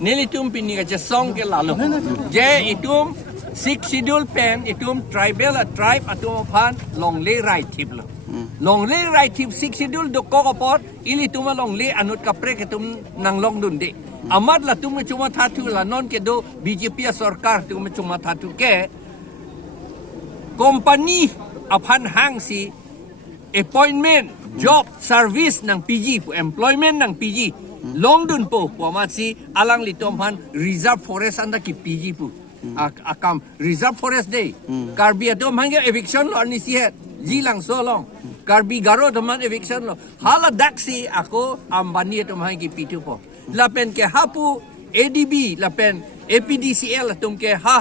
nilitum pini ka song ke lalu je itum six schedule pen itum tribal tribe atum aphan longle right tip lo longle right tip six schedule do kokopot ili tuma longle anut kapre ke tum nang long dun de amad la tum cuma thatu la non ke do BJP sarkar tum cuma thatu ke company aphan hang si appointment job service nang PG employment nang PG long dun po pamasi alang litom han reserve forest anda ki PG pu akam reserve forest day karbi atom hang eviction lo ni sihet jilang so long karbi garo teman eviction lo hala daksi ako ambani atom hang ki pitu po lapen ke hapu ADB lapen APDCL atom ke ha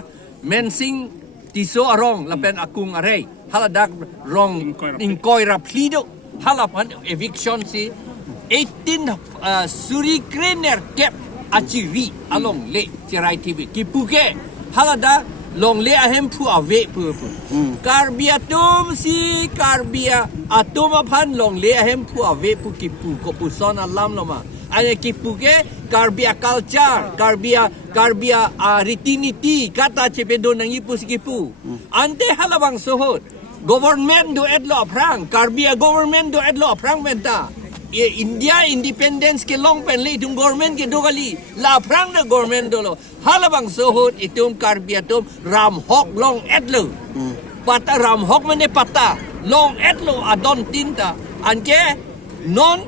mensing tiso arong lapen akung array hala dak rong inkoy raplido hala pan eviction si 18 suri krener kep achiri along le chirai tv kipuke halada long le ahem pu ave pu karbia tum si karbia atum aphan long le ahem pu ave pu kipu ko pu son alam loma ane kipuke karbia culture karbia ritiniti kata chepedo nang ipu sikipu ante halabang sohot government do edlo aprang karbia government do edlo aprang menta India independence ke long pen le itum government ke dogali la prang na government dolo halabang sohot itum karbia tum ram hok long edlo pata ram hok mane pata long edlo adon tinta anke non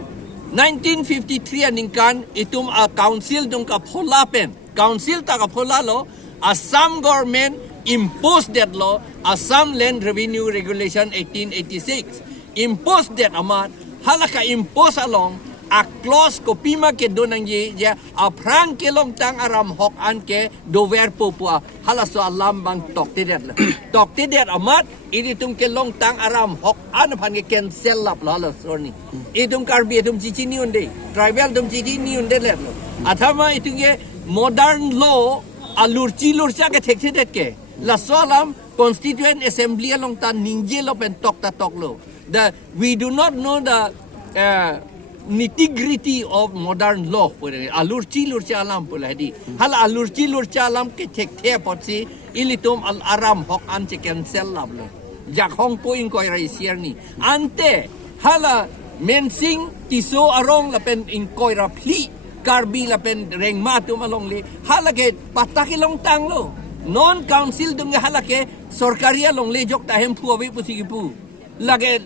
1953 aninkan itum a council dong ka phola pen council ta ka phola lo Assam government imposed that law Assam Land Revenue Regulation 1886 imposed that amount halaka impose along a clause ko pima ke donang ye ya aprang ke long tang aram hok an ke dover popua halaso alam bang tok te det amat iditum ke long tang aram hok an phan ke cancel lap la sorni idum karbi idum chichini unde tribal dum chichini unde le athama itunge modern law alurchi lurcha ke thekse det ke la solam constituent assembly long tan ningje lo pen tok ta tok lo we do not know the nitty-gritty of modern law. Alurchi lurcha alam pula di. Hal alurchi lurcha alam ke pithekthe potsi ilitum al aram hok an che cancel lablo. Jak hong po in koi raisier ni. Ante hala mensing tiso arong lapen in koi rapli karbi lapen rengma tum along le hala ke pataki long tang lo. Non council dung hala ke sorkaria long le jok tahem pu ave pusigipu. Lage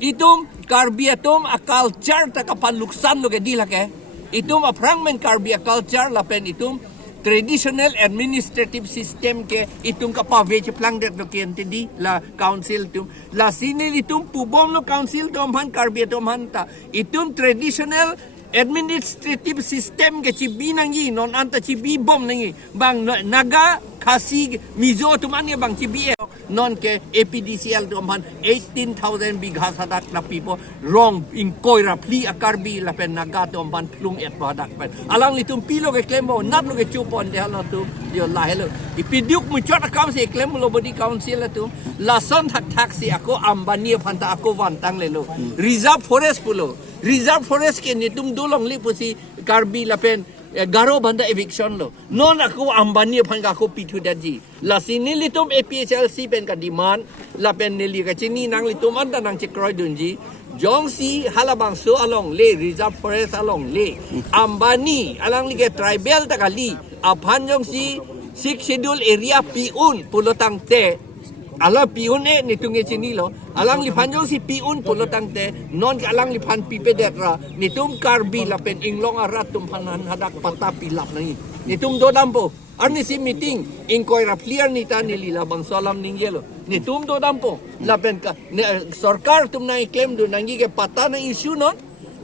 itum karbia tum a culture ta kapaluksan lo ke dilake itum a fragment karbia culture lapen itum traditional administrative system ke itum kapave che plang det lo ke di la council tum la sinil itum pubom lo council tum han karbia tum han ta itum traditional administrative system ke chibinang yi non anta chibi bom nangi bang naga khasi mizo tumani bang chibi non ke APDCL tumhan 18,000 bigha sadak na people wrong in koira pli akarbi la pen naga tumhan plung et badak pen alang litum pilo ke klembo nat lo ke chupon de halo tu dio la hello ipidyuk mu chot akam se klem lo body council tu la son thak si ako ambani phanta ako wan tang le lo reserve forest pulo reserve forest ke nitum dolong li pusi karbi la pen garo banda eviction lo non aku ambani phan ka ko pitu daji la sini litum APHLC pen ka demand la pen neli ka chini nang litum anda nang chekroi dunji jong si halabang so along le reserve forest along le ambani alang li ke tribal ta kali aphan jong si six schedule area piun pulotang te ala piun ni tunge chini lo alang li phanjong si piun pulotang te non alang li phan pipe detra ni tum karbi la pen inglong arat tum phanan hadak pata pilap nang ni tum do dampo arni si meeting in koi raplier ni ta ni lila bang salam ninggelo ni tum do dampo la pen ka sarkar tum nai claim do nangi ke pata na issue non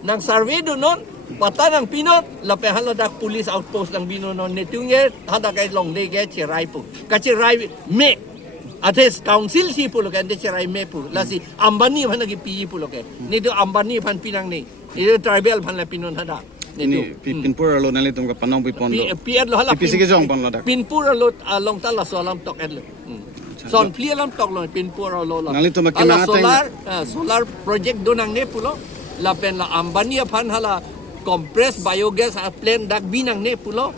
nang survey do non pata nang pinot la pe haladak police outpost nang bino non ni tunge hadak ai long le ke chirai pu ka chirai me Ates council si pulo kan de cerai me pulo la si ambani bhan ki pi pulo ke ni do ambani bhan pinang ni ni tribal bhan la pinon hada ni pinpur lo nali tum ka panong pi pon lo pi lo hala pi sige jong pon lo dak pinpur lo long ta la solam tok et lo son pli lam tok lo pinpur lo la nali tum ka solar project do nang ne pulo la pen la ambani bhan hala compressed biogas plant dak binang ne pulo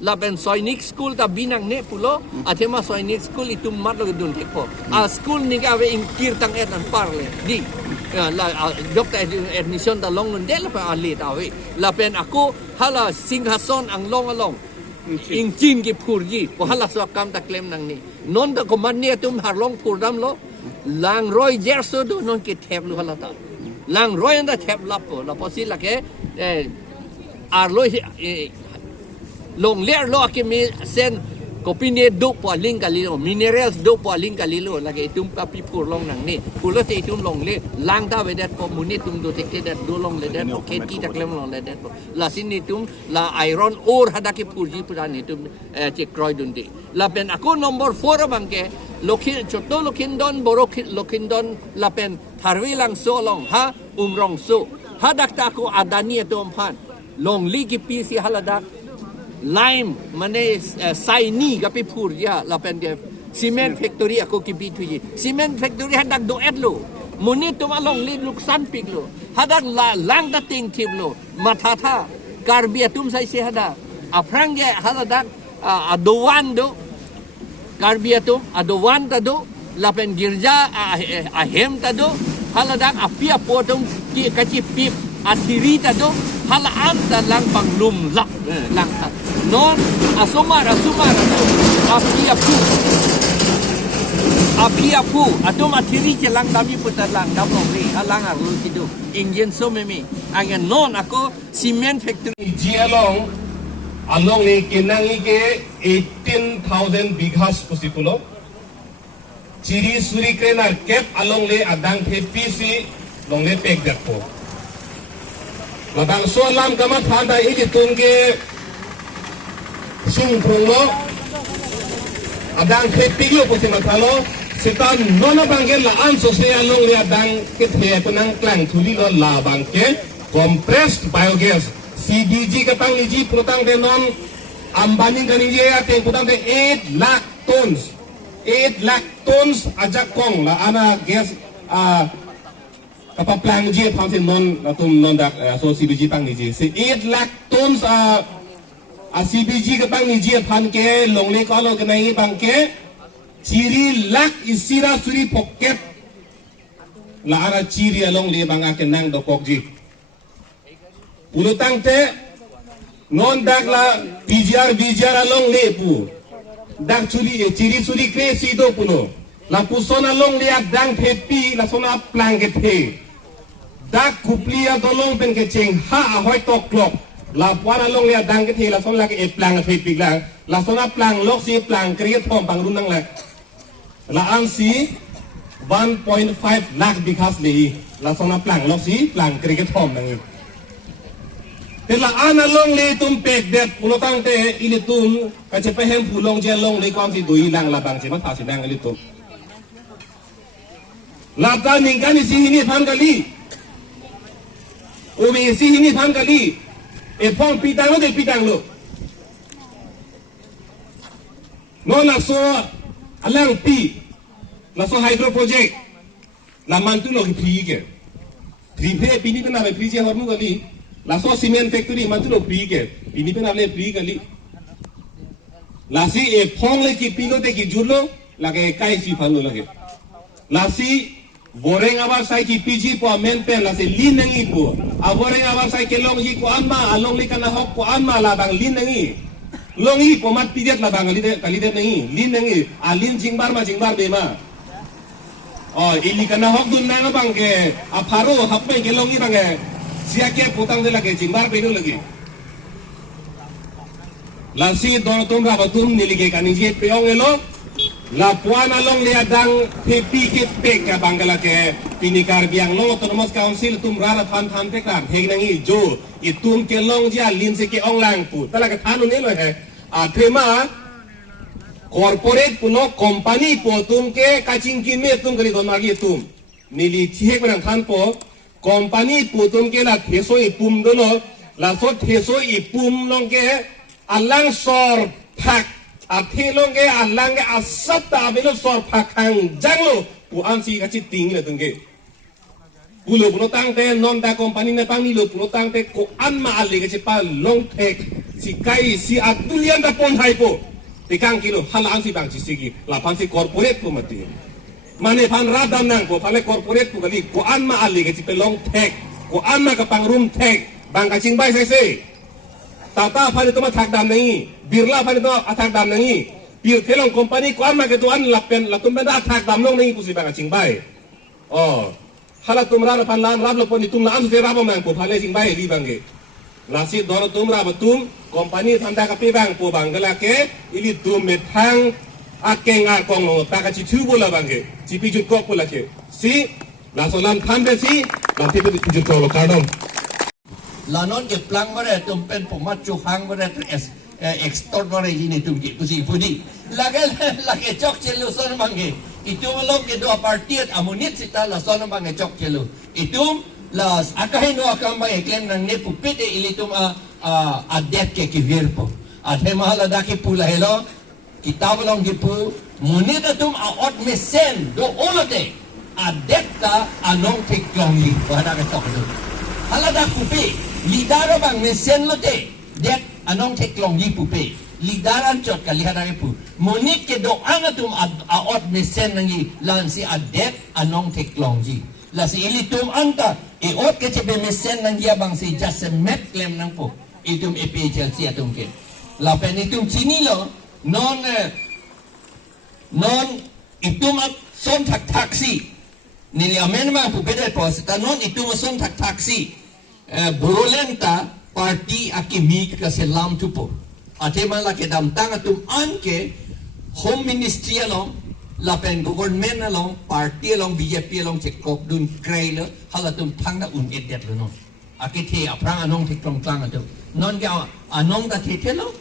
lapen soinik school ta binang ne pulo athema soinik school itum mat lo dun thekpo school ni ga ve in kirtang et an parle di la dokta admission ta long nun del pa ali ta ve lapen aku hala singhason ang long along in chin ki phurji ko hala so kam ta claim nang ni non ta ko man ne tum har long purdam lo lang roi jerso do non ki thep lu hala ta lang roi da thep lap po la posi la ke ar lo long ler lo ke mi sen kopine do po ling kalilo minerals do po ling kalilo la ke tum pa pi pur long nang ni pur lo te tum long le lang ta ve dat po muni tum do tek dat do long le dat ke ti tak lem long le dat la sin ni tum la iron ore hada ke pur ji pura ni tum che kroi dun di la pen ako number 4 bang ke lokhin choto lokhin don borok lokhin don la pen tharwi lang so long ha rong so ha dak ta ko adani to phan long li ki pi si haladak lime mane sai ni ga pe phur ya la pen de cement factory ako ki bi thu ji cement factory hadak do et lo muni to along li luk san pik lo hadak lang da ting thip lo matha tha karbia tum sai se hada aprang ge haladak adowan do karbia tum adowan ta do la pen girja a hem ta do haladak apia potom ki kachi pip asiri ta do hala am ta lang pang lum lak lang ta non asumar do apia pu atoma thiri che lang dami putar lang damong ri halang ar lu sidu engine so memi angen non ako cement factory jialong along ni kenangi ke 18,000 bighas pusipulo chiri suri krenar kep along le adang the pc long le pek dakpo ladang so lam kama thanda igi tungke sung phunglo adang the piglo pusima thalo setan nona bangke la an so se along le adang ke the punang klang thuli lo la bangke compressed biogas CBG katang niji putang de non Ambani kaniji ate putang de 8 lakh tons ajak kong la ana gas kapaplang ji phamse non tum non dak so CBG tang niji se 8 lakh tons CBG katang niji phan ke longle ko lo kanai bangke chiri lakh isira suri pocket la ana chiri along le banga ke nang do pokji ulutang te non dak la VGR along le pu dak chiri suri kre si do puno la pusona long le dang thepi la sona plang ke the dak kuplia dolong pen ke cheng ha hoi tok klok la pwana long le dang ke the la sona ke plang the pi la sona plang lok si plang kriet pom pang runang la ang si 1.5 lakh bighas le la sona plang lok si plang kriet pom nang la ana long le tum pek det ulotang te ilitum ka che pe hem pulong je long le kwam si dui lang la bang che ma tha si bang ilitum la ta ning kan si hini phan gali o mi si hini phan gali e phong pitang lo de pitang lo no la so alang pi la so hydro project la mantu lo ki phi ke tri phe pini na be phi je hormu gali la so cement factory mantu lo free ke ini pen able free kali la si e phong le ki pilote ki julo la ke kai si phalo lage la si boreng abar sai ki pg po men pen la si lin nangi po a boreng abar sai ke long ji ko amma along li kana hok ko amma la bang lin nangi long yi po mat pidet la bang kali de nangi lin nangi a lin jingbar be ma ili kana hok dun na bang ke a pharo hap pe ke long yi bang ke siake putang de lage jingbar pe lagi la si don tum ra batum nilige kaniji peong elo la puana long le adang pepi ke pe ka bangala ke pinikar biang lo autonomous council tum ra than te kan he nangi jo itum ke long ja lin se ke ong lang pu tala ka thanu ne lo he a thema corporate puno company po tum ke kaching kin me tum kari don magi tum nili chhe kan than po company putum ke la theso ipum dono la so theso ipum long ke alang sor phak a thelong ke alang ke asata belo sor phak hang janglo pu ansi ka chi ting le tung ke pulo puno tang te non da company na pang ni lo puno tang te ko anma ali ke chi pa long thek si kai si atulian da pon hai po tikang kilo halang si bang sigi lapan si corporate po mati mane pan radam nang po pale corporate po kali ko an ma ali ke si pelong tek ko an ma ka pangrum tek bang ka ching bai sai se tata pan itu ma thak dam nahi birla pan itu athak dam nahi bir thelong company ko an ma ke tu an lapen latum benda athak dam long nahi pusi bang ka ching bai oh hala tumra pan lan rab lo pon itum na am se rab mang po pale ching bai li bangge nasi dono tumra batum company tanda kapi bang po bang gala ke ili tum metang akeng akong no takachi tu bola bangge cipi jut kok bola ke si lasolan thambe si nanti tu jut kok lo kadom lanon ke plang mare tum pen pomat chu hang mare extort mare ini tum ki pusi pudi lage chok chelu son bangge itum log ke do partiet amunit sita la son bangge chok chelu itum las akahin no akamba eklem nang ne pupete ilitum adet ke kivirpo adhe mahala daki pula helo kitab long gipu munita tum aot mesen do olote adetta anong tiklongi pada ka tok do hala da pupe lidaro bang mesen lote det anong tiklongi pupe lidaran chot kali hada pu munit ke do anatum aot mesen nangi lansi adet anong tiklongi la si ilitum anta iot ke chebe mesen nang dia bang si jasemet klem nang po itum ephl si atum ke la pen itum chini lo non itum son tak taksi nili amen ma pu bedel po ta non itum son tak taksi burolenta party akimi ka selam tu po ate man la ke dam tang atum anke home ministry along lapen government along party along BJP along chekop dun krail halatum thangna un edet lo non akithe aprang anong thiklong tlang atu non ga anong da thelo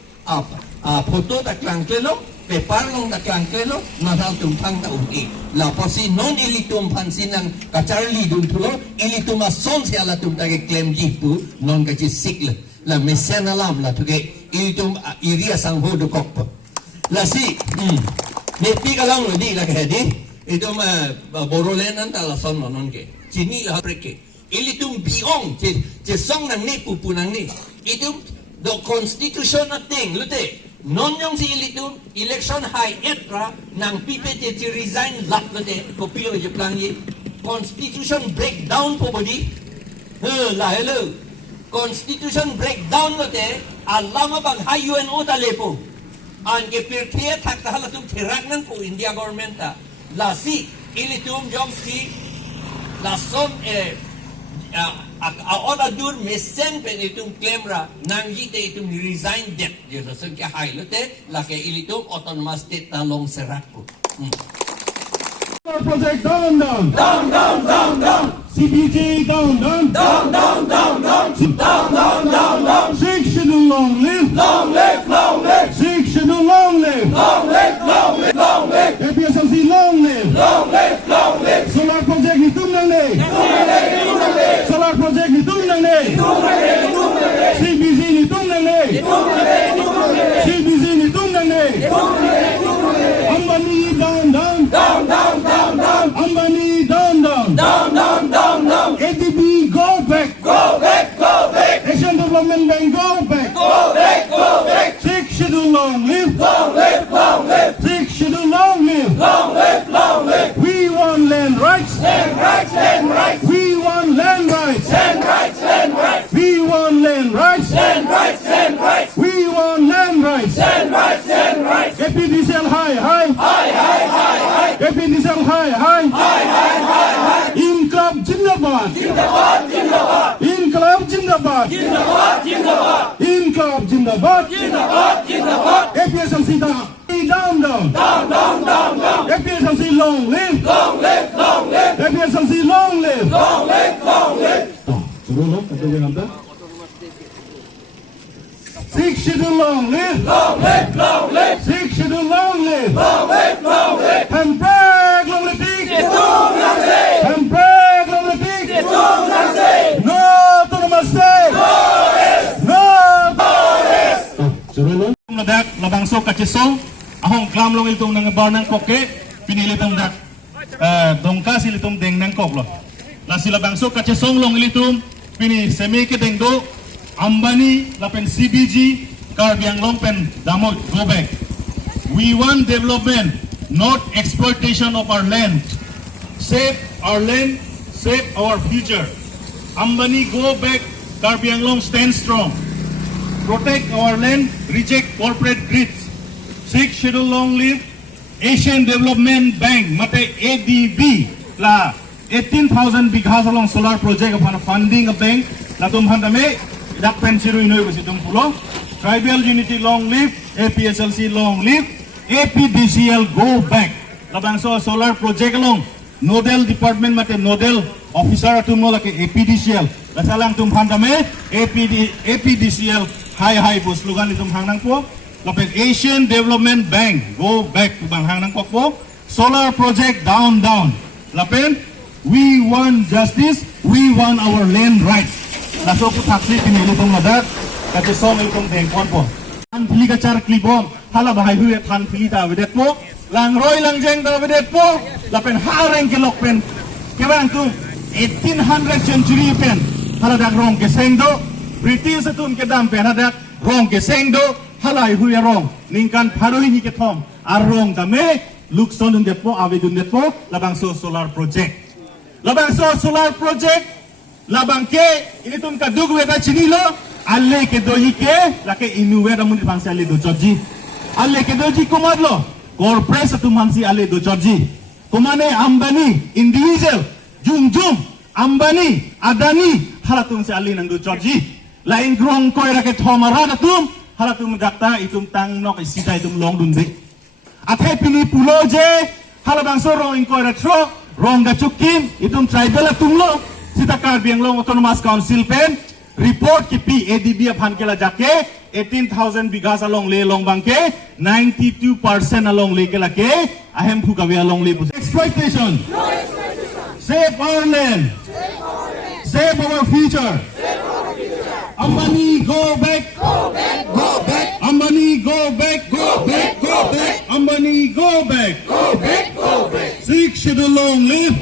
photo da klang klelo paper long da klang klelo na halatum thangna un e la posi non ilitum pansinang kacharli dun thulo ilitum son se halatum da ke claim jitu non ga chi sikle la mesen alam la tuge ilitum iria sang hodo kok la si Nepi kalang lo di lagi hadi itu borolen anta la son non ke cini la preke ilitum biong je song nang ni pupu nang ni itu the constitution thing lute non yong si ilitum election high etra nang ppt je resign lak lute kopio je plangi constitution breakdown po body la hello constitution breakdown lute alama bang high UNO talepo an ke pirthia thak ta halatum thirak nang ko India government ta la si ilitum jom si la son order dur mesen pen itum claim ra nang yite itum resign debt je la son ke hai lote la ke ilitum autonomous state ta long serak ko project down CBG down 6 schedule long live 6 schedule long live APSLC long live solar project hitung nang ne solar project hitung nang ne CBG hitung nang ne CBG hitung nang ne Ambani down Ambani down ADB go back Asian Development Bank go back 6 schedule long live 6 schedule long live we want land rights we want land rights we want land rights we want land rights APDCL high APDCL high Inkılap Zindabad Inkılap Zindabad Inkılap Zindabad APSLC down APSLC long live APSLC long live suruh lo kata jangan tak 6 schedule long live 6 schedule long live Hamprag long live Hamprag long live no autonomous state no suruh lo nadak labang sok kacesong ahong klam long iltung nang bar nang koke pinili tong dak dongka silitum deng nang kok lo la sila bangso kacesong long ilitum pini semi ke deng do Ambani lapen CBG Karbi Anglong pen damot go back. We want development, not exploitation of our land. Save our land, save our future. Ambani go back, Karbi Anglong stand strong. Protect our land, reject corporate greed. 6 schedule long live Asian Development Bank, mate ADB, la 18,000 bighas along solar project upon funding of bank, la tumhandame, dak pensiru inoy ko si tumpulo. Tribal Unity long live, APSLC long live, APDCL go back. Labang so solar project along, nodal department mate nodal officer atumno laki APDCL. Lasalang tumhandame, APDCL high po slogan ni tumhangnang po. Lapit Asian Development Bank, go back to Banghang ng po. Solar project, down. Lapit, we want justice, we want our land rights. Laso po taksi, pinulutong madat, kasi song itong dengkon po. Tan pili ka char klipong, hala bahay huye tan pili ta widet po. Lang roy lang jeng ta widet po. Lapit hareng kilok pen. Kaya ito, 1800 century pen. Hala dak rong keseng do. British itong kedam pen, hala dak rong keseng do. Halay huya rong, ningkan paroy ni ketom, arong dame, lukson dundet po, awe dundet po, labang so solar project. Labang so solar project, labang ke, ini tum kadug weta chinilo, alle ke doji ke, lake inuwe ramun bangsi alle do jorji. Alle ke doji kumadlo, corporate tum mansi alle do jorji. Kumane Ambani, individual, jum, Ambani, Adani, halatum si alle nang do jorji. Lain grong koi rake thomara tum, halatum dakta itum tang nok isita itum long dunde. Athe pini pulo je halabang so rong inko retro rong gachukim itum tribal atumlo sita Karbi Anglong Autonomous Council pen report ki PADB aphan kela jake 18,000 bighas along le long bangke 92% along le kela ke ahem phukawe along le exploitation. Save our land. Save our future. Ambani go back. Ambani go back. Ambani go back. 6 schedule long live.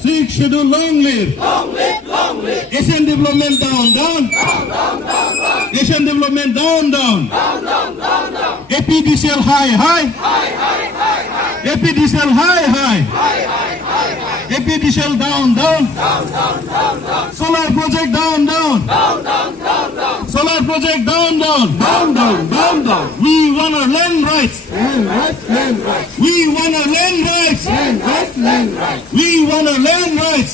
6 schedule long live. Asian development down. Asian development down. APDCL high. APDCL high. APDCL down. Solar project down. Solar project down. We want our land rights. We want our land rights. We want our land rights.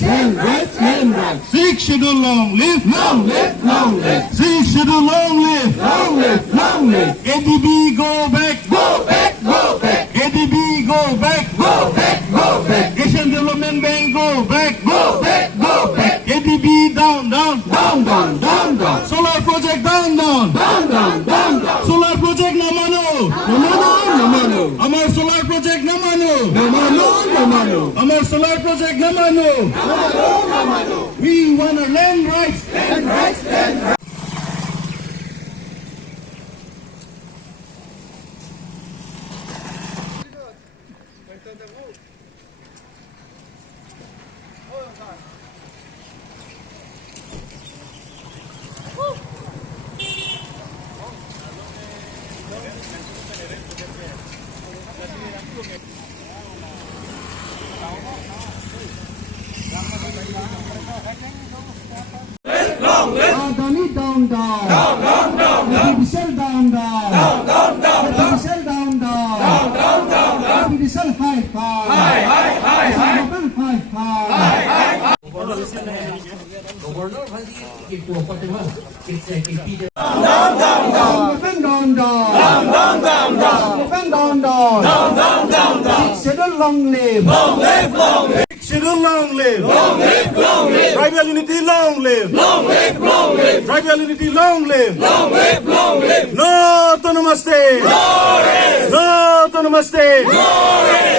6 schedule long live. 6 schedule long live. ADB go back. ADB go back. Asian Development Bank go back. ADB down. Solar project down. Solar project namano. Amar solar project namano. Amar solar project namano. We want our land rights. Adani down. Artificial down. Artificial down. Artificial high. Governor down. Schedule long live. Schedule long live. Tribal unity long live. Tribal unity long live. No autonomous state. No autonomous state.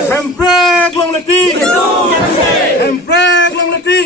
Empreg long leti. Empreg long leti.